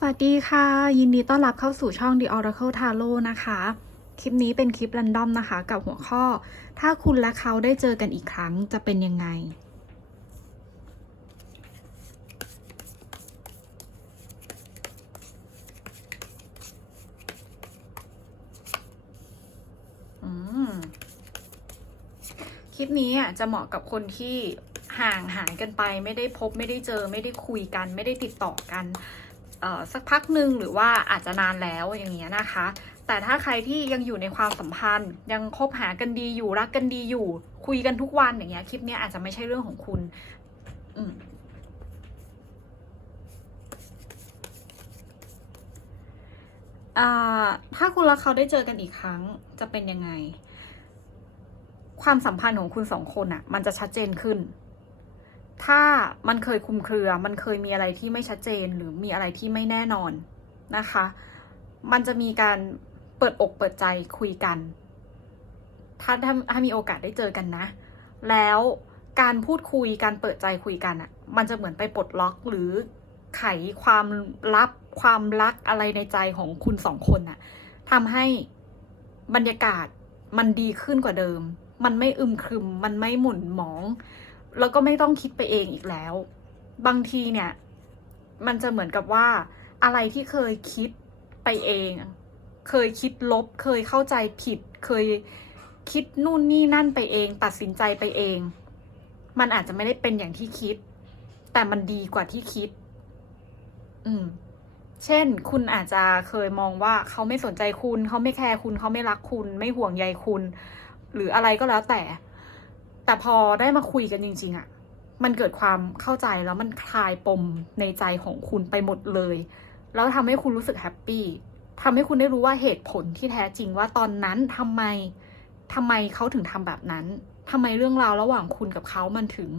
สวัสดีค่ะ ยินดีต้อนรับเข้าสู่ช่อง The Oracle Tarot นะคะ คลิปนี้เป็นคลิปรันดอมนะคะ กับหัวข้อ ถ้าคุณและเขาได้เจอกันอีกครั้งจะเป็นยังไง คลิปนี้จะเหมาะกับคนที่ห่างหายกันไป ไม่ได้พบไม่ได้เจอ ไม่ได้คุยกัน ไม่ได้ติดต่อกัน สักพักหนึ่งหรือว่าอาจจะนานแล้วอย่างเงี้ยนะคะ แต่ถ้าใครที่ยังอยู่ในความสัมพันธ์ ยังคบหากันดีอยู่รักกันดีอยู่ คุยกันทุกวันอย่างเงี้ยคลิปนี้อาจจะไม่ใช่เรื่องของคุณอืมถ้าคุณและเขาได้เจอกันอีกครั้งจะเป็นยังไง ความสัมพันธ์ของคุณสองคนอะ มันจะชัดเจนขึ้น ถ้ามันเคยคุมเครือ มันเคยมีอะไรที่ไม่ชัดเจนหรือมีอะไรที่ไม่แน่นอนนะคะ มันจะมีการเปิดอกเปิดใจคุยกัน ถ้าถ้าถ้ามีโอกาสได้เจอกันนะ แล้วการพูดคุยการเปิดใจคุยกันอะ่ะ มันจะเหมือนไปปลดล็อกหรือไขความลับความรักอะไรในใจของคุณสองคนน่ะทำให้บรรยากาศมันดีขึ้นกว่าเดิม มันไม่อึมครึม มันไม่หมุนหมอง แล้วก็ไม่ต้องคิดไปเองอีกแล้ว บางทีเนี่ย มันจะเหมือนกับว่า อะไรที่เคยคิดไปเอง เคยคิดลบ เคยเข้าใจผิด เคยคิดนู่นนี่นั่นไปเอง ตัดสินใจไปเอง มันอาจจะไม่ได้เป็นอย่างที่คิด แต่มันดีกว่าที่คิด อืม เช่น คุณอาจจะเคยมองว่าเขาไม่สนใจคุณ เขาไม่แคร์คุณ เขาไม่รักคุณ ไม่ห่วงใยคุณ หรืออะไรก็แล้วแต่ แต่พอได้มาคุยกันจริง ๆอะมันเกิดความเข้าใจแล้วมันคลายปมในใจของคุณไปหมดเลย แล้วทำให้คุณรู้สึกแฮปปี้ทำให้คุณได้รู้ว่าเหตุผลที่แท้จริงว่าตอนนั้นทำไมทำไมเขาถึงทำแบบนั้นทำไมเรื่องราวระหว่างคุณกับเขามันถึง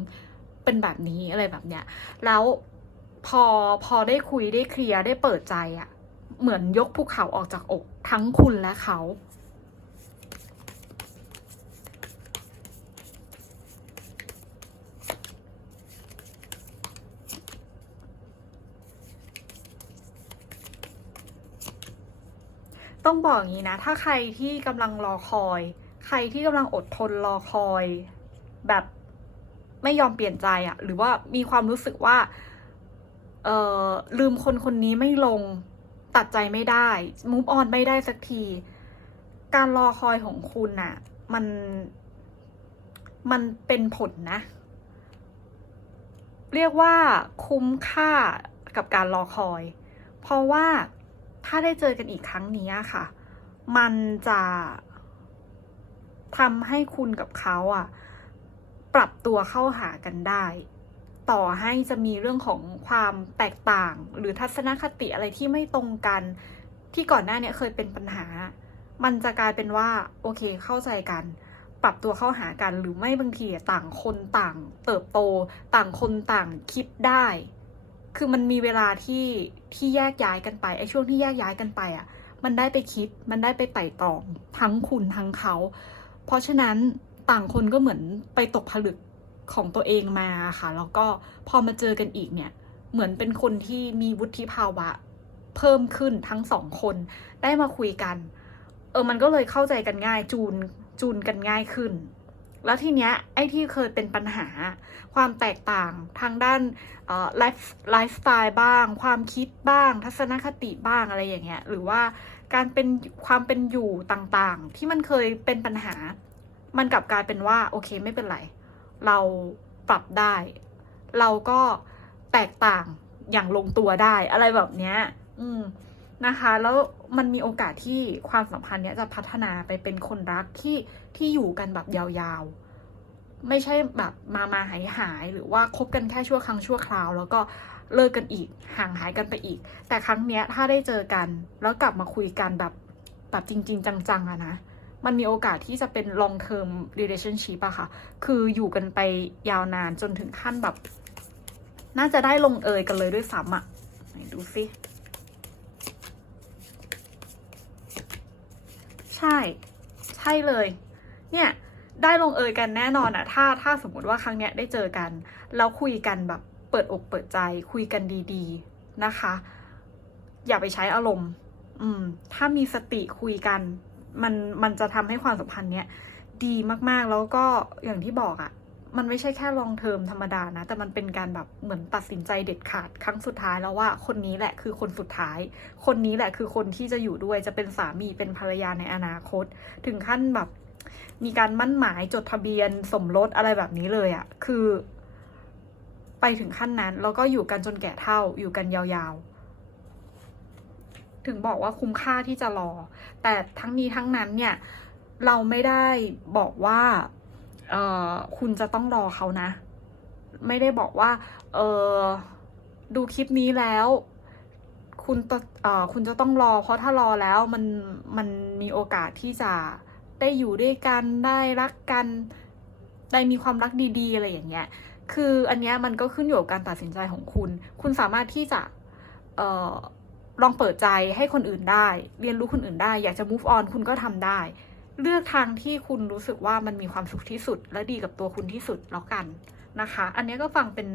เป็นแบบนี้อะไรแบบเนี้ย แล้วพอพอได้คุยได้เคลียร์ได้เปิดใจอะ่ะ เหมือนยกภูเขาออกจากอกทั้งคุณและเขา ต้องบอกอย่างนี้นะ ถ้าใครที่กำลังรอคอย ใครที่กำลังอดทนรอคอย แบบไม่ยอมเปลี่ยนใจอะหรือว่ามีความรู้สึกว่า เออลืมคนคนนี้ไม่ลง ตัดใจไม่ได้ move on ไม่ได้สักที การรอคอยของคุณน่ะ มัน มันเป็นผลนะ เรียกว่าคุ้มค่ากับการรอคอย เพราะว่า ถ้าได้เจอกันอีกครั้งนี้ค่ะ มันจะทำให้คุณกับเขาอะปรับตัวเข้าหากันได้ ต่อให้จะมีเรื่องของความแตกต่าง หรือทัศนคติอะไรที่ไม่ตรงกัน ที่ก่อนหน้าเนี้เคยเป็นปัญหา มันจะกลายเป็นว่า โอเคเข้าใจกัน ปรับตัวเข้าหากันหรือไม่บางทีต่างคนต่าง เติบโต ต่างคนต่างคิดได้ คือมันมีเวลาที่ที่แยกย้ายกันไปไอ้ช่วงที่แยกย้ายกันไปอะ มันได้ไปคิดมันได้ไปไต่ตองทั้งคุณทั้งเขา เพราะฉะนั้นต่างคนก็เหมือนไปตกผลึกของตัวเองมาค่ะ แล้วก็พอมาเจอกันอีกเนี่ย เหมือนเป็นคนที่มีวุฒิภาวะ เพิ่มขึ้นทั้งสองคน ได้มาคุยกัน เออมันก็เลยเข้าใจกันง่ายจูนจูนกันง่ายขึ้น แล้วทีเนี้ยไอ้ที่เคยเป็นปัญหาความแตกต่างทางด้านไลฟ์ไลฟ์สไตล์บ้าง ความคิดบ้าง ทัศนคติบ้างอะไรอย่างเงี้ยหรือว่าการเป็นความเป็นอยู่ต่างๆ ที่มันเคยเป็นปัญหา มันกลับกลายเป็นว่าโอเคไม่เป็นไร เราปรับได้ เราก็แตกต่างอย่างลงตัวได้อะไรแบบเนี้ย อืมนะคะแล้ว มันมีโอกาสที่ความสัมพันธ์เนี้ยจะพัฒนาไปเป็นคนรักที่ที่อยู่กันแบบยาวๆ ไม่ใช่แบบมามาหายหายหรือว่าคบกันแค่ชั่วครั้งชั่วคราว แล้วก็เลิกกันอีกห่างหายกันไปอีก แต่ครั้งเนี้ยถ้าได้เจอกัน แล้วกลับมาคุยกันแบบแบบจริง ๆ จังๆอะนะมันมีโอกาสที่จะเป็น long term relationship อะค่ะ คืออยู่กันไปยาวนานจนถึงขั้นแบบ น่าจะได้ลงเอยกันเลยด้วยซ้ำอะไหนดูสิ ใช่ ใช่เลย เนี่ยได้ลงเอยกันแน่นอนอะถ้าถ้าสมมติว่าครั้งเนี้ยได้เจอกัน แล้วคุยกันแบบเปิดอกเปิดใจคุยกันดีๆนะคะ อย่าไปใช้อารมณ์ อืม ถ้ามีสติคุยกัน มันมันจะทำให้ความสัมพันธ์เนี้ยดีมากๆแล้วก็อย่างที่บอกอะ่ะ มันไม่ใช่แค่ลองเทอมธรรมดานะ แต่มันเป็นการแบบเหมือนตัดสินใจเด็ดขาดครั้งสุดท้ายแล้วว่าคนนี้แหละคือคนสุดท้าย คนนี้แหละคือคนที่จะอยู่ด้วยจะเป็นสามีเป็นภรรยาในอนาคต ถึงขั้นแบบ มีการมั่นหมายจดทะเบียนสมรสอะไรแบบนี้เลยอะ่ะคือ ไปถึงขั้นนั้นแล้วก็อยู่กันจนแก่เท่าอยู่กันยาวๆ ถึงบอกว่าคุ้มค่าที่จะรอ แต่ทั้งนี้ทั้งนั้นเนี่ย เราไม่ได้บอกว่า เออคุณจะต้องรอเขานะ ไม่ได้บอกว่า เออดูคลิปนี้แล้ว คุณตเออคุณจะต้องรอ เพราะถ้ารอแล้วมันมันมีโอกาสที่จะได้อยู่ด้วยกันได้รักกันได้มีความรักดี ๆ อะไรอย่างเงี้ย คืออันเนี้ยมันก็ขึ้นอยู่กับการตัดสินใจของคุณ คุณสามารถที่จะเออลองเปิดใจให้คนอื่นได้ เรียนรู้คนอื่นได้ อยากจะ move on คุณก็ทำได้ เลือกทางที่คุณรู้สึกว่ามันมีความสุขที่สุด และดีกับตัวคุณที่สุดแล้วกันนะคะ อันนี้ก็ฟังเป็น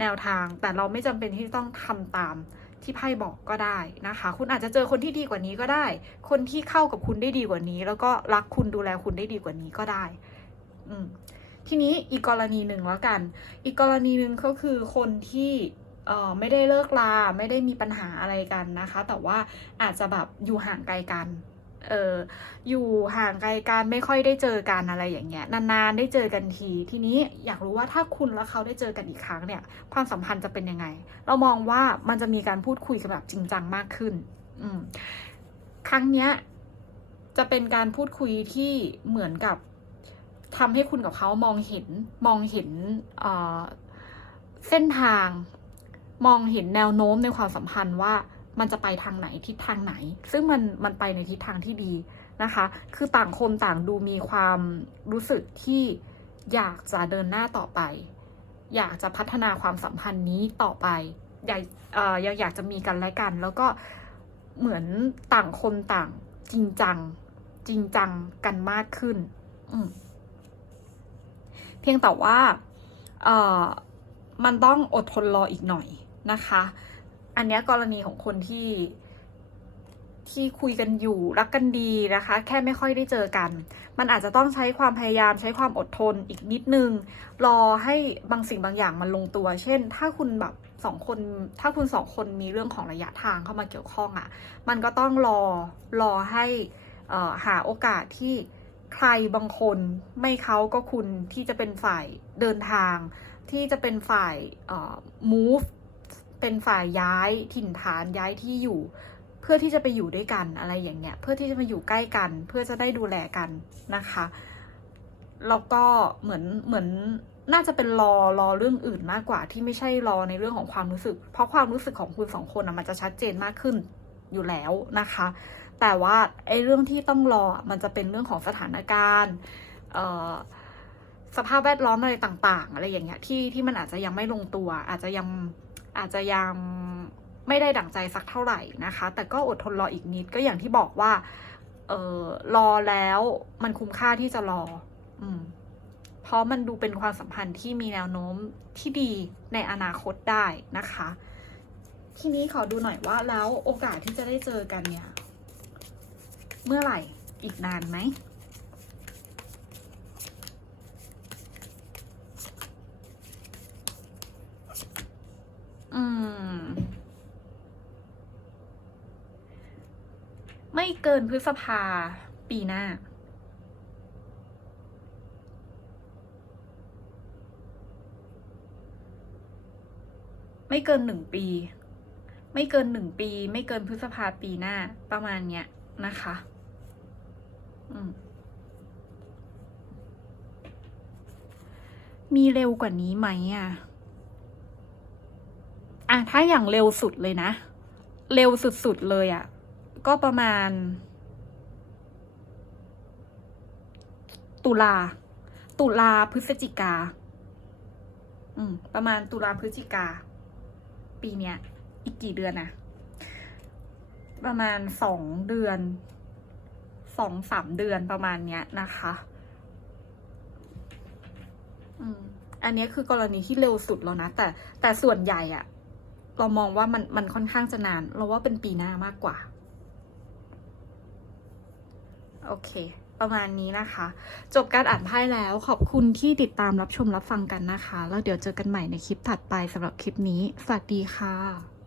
แนวทางแต่เราไม่จำเป็นที่ต้องทำตามที่ไพ่บอกก็ได้นะคะ คุณอาจจะเจอคนที่ดีกว่านี้ก็ได้ คนที่เข้ากับคุณได้ดีกว่านี้ แล้วก็รักคุณดูแลคุณได้ดีกว่านี้ก็ได้ อืทีนี้อีกกรณีหนึ่งแล้วกัน อีกกรณีหนึ่งก็คือคนที่เอ่อไม่ได้เลิกลาไม่ได้มีปัญหาอะไรกันนะคะ แต่ว่าอาจจะแบบอยู่ห่างไกลกัน เอออยู่ห่างไกลกันไม่ค่อยได้เจอกันอะไรอย่างเงี้ยนานๆได้เจอกันที ทีนี้อยากรู้ว่าถ้าคุณและเขาได้เจอกันอีกครั้งเนี่ยความสัมพันธ์จะเป็นยังไง เรามองว่ามันจะมีการพูดคุยกันแบบจริงจังมากขึ้น อืมครั้งเนี้ยจะเป็นการพูดคุยที่เหมือนกับทำให้คุณกับเขามองเห็นมองเห็นเอ่อเส้นทาง มองเห็นแนวโน้มในความสัมพันธ์ว่า มันจะไปทางไหนทิศทางไหน ซึ่งมันมันไปในทิศทางที่ดีนะคะ คือต่างคนต่างดูมีความรู้สึกที่อยากจะเดินหน้าต่อไป อยากจะพัฒนาความสัมพันธ์นี้ต่อไปอยากยังอยากจะมีกันและกัน แล้วก็เหมือนต่างคนต่างจริงจัง จริงจังกันมากขึ้น เพียงแต่ว่ามันต้องอดทนรออีกหน่อยนะคะ อันนี้กรณีของคนที่ที่คุยกันอยู่รักกันดีนะคะ แค่ไม่ค่อยได้เจอกัน มันอาจจะต้องใช้ความพยายามใช้ความอดทนอีกนิดนึง รอให้บางสิ่งบางอย่างมันลงตัว เช่น ถ้าคุณแบบสองคน ถ้าคุณสองคนมีเรื่องของระยะทางเข้ามาเกี่ยวข้องอะ่ะ มันก็ต้องรอรอให้อ่อหาโอกาสที่ใครบางคนไม่เขาก็คุณที่จะเป็นฝ่ายเดินทาง ที่จะเป็นฝ่ายอ่อ move เป็นฝ่ายย้ายถิ่นฐานย้ายที่อยู่ เพื่อที่จะไปอยู่ด้วยกันอะไรอย่างเงี้ย เพื่อที่จะมาอยู่ใกล้กัน เพื่อจะได้ดูแลกันนะคะแล้วก็เหมือนเหมือนน่าจะเป็นรอรอเรื่องอื่นมากกว่า ที่ไม่ใช่รอในเรื่องของความรู้สึก เพราะความรู้สึกของคุณสองคนอะมันจะชัดเจนมากขึ้นอยู่แล้วนะคะ แต่ว่าไอ้เรื่องที่ต้องรอมันจะเป็นเรื่องของสถานการณ์สภาพแวดล้อมอะไรต่าง ๆ อะไรอย่างเงี้ยที่ที่มันอาจจะยังไม่ลงตัว อาจจะยัง อาจจะยังไม่ได้ดั่งใจสักเท่าไหร่นะคะ แต่ก็อดทนรออีกนิดก็อย่างที่บอกว่าเออรอแล้วมันคุ้มค่าที่จะรอ อืม เพราะมันดูเป็นความสัมพันธ์ที่มีแนวโน้มที่ดีในอนาคตได้นะคะ ทีนี้ขอดูหน่อยว่าแล้วโอกาสที่จะได้เจอกันเนี่ย เมื่อไหร่อีกนานไหม อืม ไม่เกินพฤษภาปีหน้า ไม่เกินหนึ่งปี ไม่เกินหนึ่งปี ไม่เกินพฤษภาปีหน้า ประมาณเนี้ยนะคะ อืมมีเร็วกว่านี้ไหมอะ อะถ้าอย่างเร็วสุดเลยนะ เร็วสุดๆเลยอะ ก็ประมาณ ตุลา ตุลาพฤศจิกา อืม ประมาณตุลาพฤศจิกา ปีเนี้ย อีกกี่เดือนนะประมาณสองเดือนสองสามเดือนประมาณเนี้ยนะคะ อืม อันนี้คือกรณีที่เร็วสุดแล้วนะ แต่แต่ส่วนใหญ่อะ เรามองว่ามันมันค่อนข้างจะนาน เราว่าเป็นปีหน้ามากกว่า โอเค ประมาณนี้นะคะ จบการอ่านไพ่แล้วขอบคุณที่ติดตามรับชมรับฟังกันนะคะ แล้วเดี๋ยวเจอกันใหม่ในคลิปถัดไปสำหรับคลิปนี้ สวัสดีค่ะ